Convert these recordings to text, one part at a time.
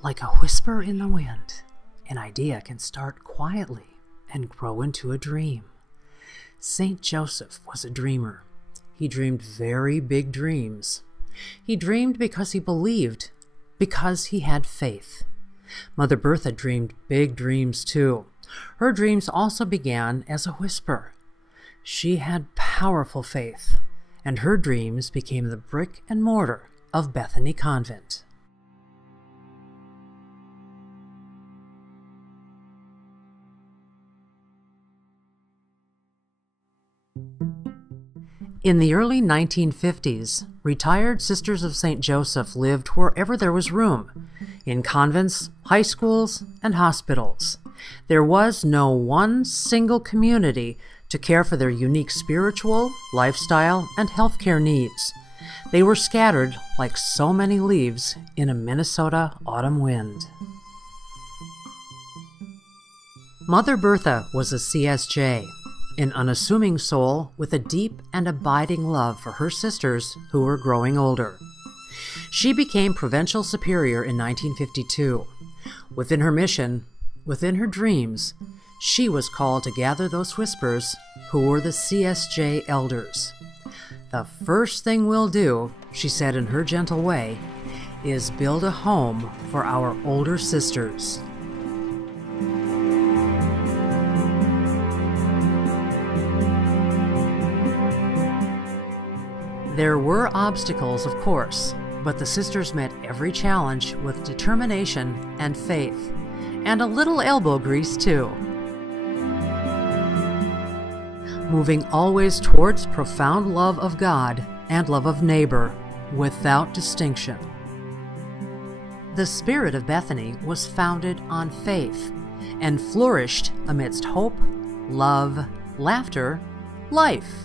Like a whisper in the wind, an idea can start quietly and grow into a dream. Saint Joseph was a dreamer. He dreamed very big dreams. He dreamed because he believed, because he had faith. Mother Bertha dreamed big dreams too. Her dreams also began as a whisper. She had powerful faith, and her dreams became the brick and mortar of Bethany Convent. In the early 1950s, retired Sisters of St. Joseph lived wherever there was room, in convents, high schools, and hospitals. There was no one single community to care for their unique spiritual, lifestyle, and healthcare needs. They were scattered like so many leaves in a Minnesota autumn wind. Mother Bertha was a CSJ, an unassuming soul with a deep and abiding love for her sisters who were growing older. She became Provincial Superior in 1952. Within her mission, within her dreams, she was called to gather those whispers who were the CSJ elders. "The first thing we'll do," she said in her gentle way, "is build a home for our older sisters." There were obstacles, of course, but the sisters met every challenge with determination and faith, and a little elbow grease too. Moving always towards profound love of God and love of neighbor, without distinction. The Spirit of Bethany was founded on faith and flourished amidst hope, love, laughter, life.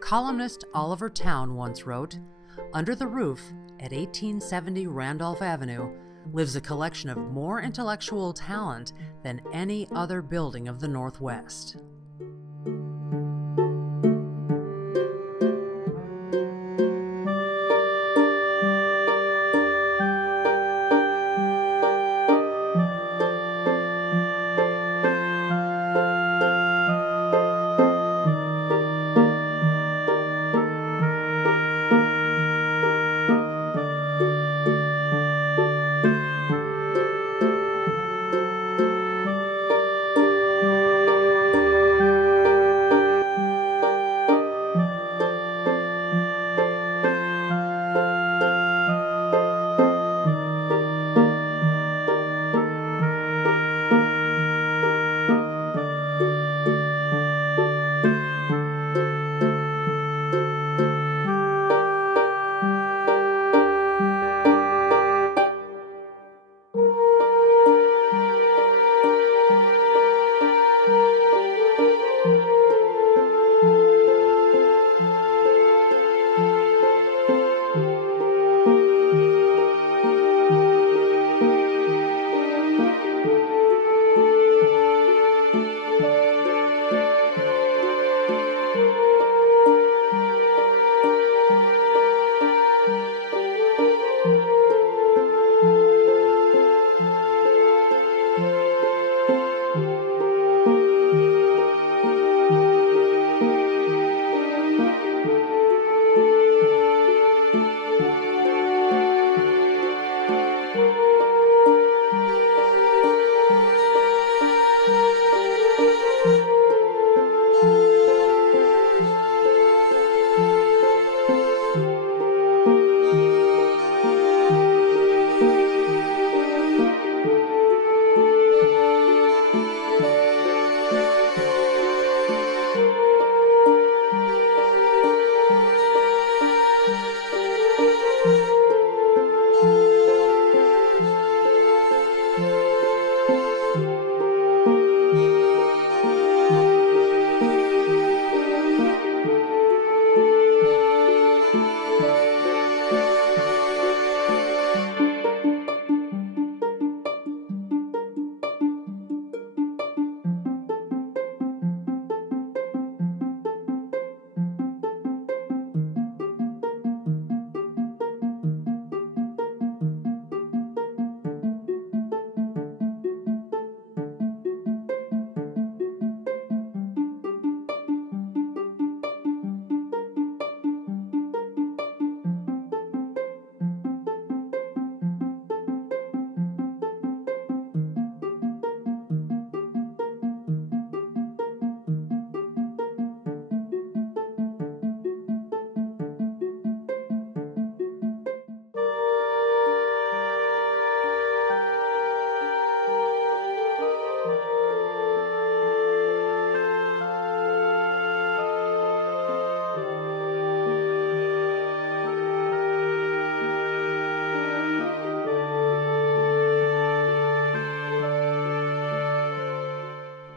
Columnist Oliver Town once wrote, "Under the roof at 1870 Randolph Avenue lives a collection of more intellectual talent than any other building of the Northwest."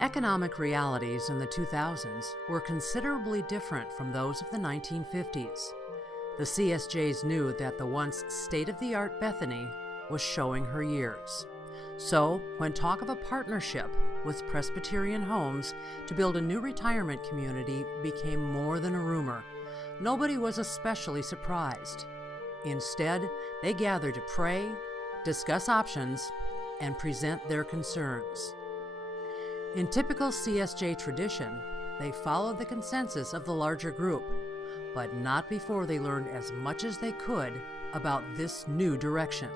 Economic realities in the 2000s were considerably different from those of the 1950s. The CSJs knew that the once state-of-the-art Bethany was showing her years. So, when talk of a partnership with Presbyterian Homes to build a new retirement community became more than a rumor, nobody was especially surprised. Instead, they gathered to pray, discuss options, and present their concerns. In typical CSJ tradition, they followed the consensus of the larger group, but not before they learned as much as they could about this new direction.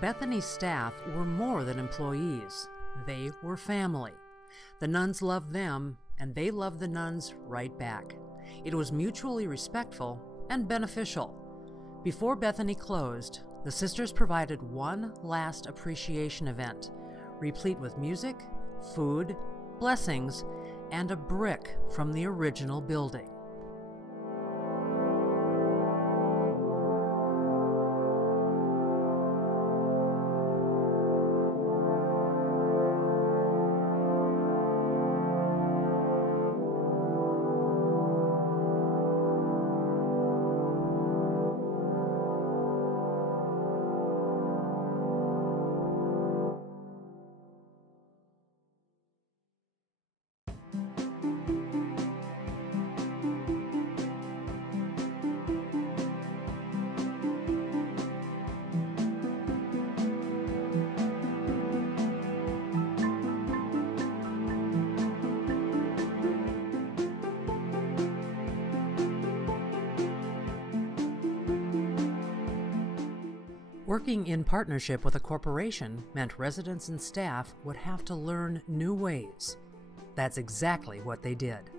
Bethany's staff were more than employees. They were family. The nuns loved them, and they loved the nuns right back. It was mutually respectful and beneficial. Before Bethany closed, the sisters provided one last appreciation event, replete with music, food, blessings, and a brick from the original building. Working in partnership with a corporation meant residents and staff would have to learn new ways. That's exactly what they did.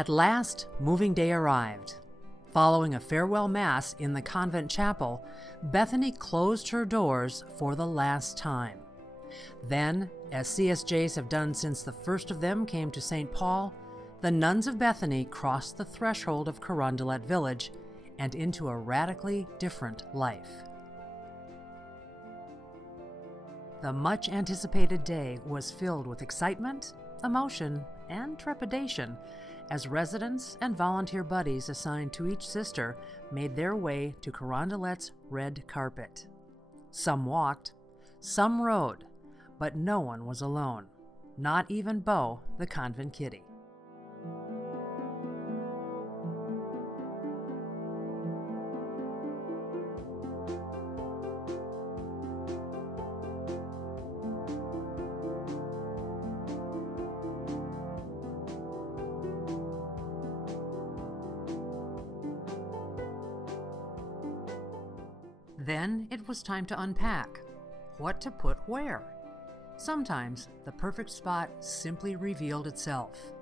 At last, moving day arrived. Following a farewell mass in the convent chapel, Bethany closed her doors for the last time. Then, as CSJs have done since the first of them came to St. Paul, the nuns of Bethany crossed the threshold of Carondelet village and into a radically different life. The much-anticipated day was filled with excitement, emotion, and trepidation as residents and volunteer buddies assigned to each sister made their way to Carondelet's red carpet. Some walked, some rode, but no one was alone, not even Beau, the convent kitty. Then it was time to unpack. What to put where? Sometimes the perfect spot simply revealed itself.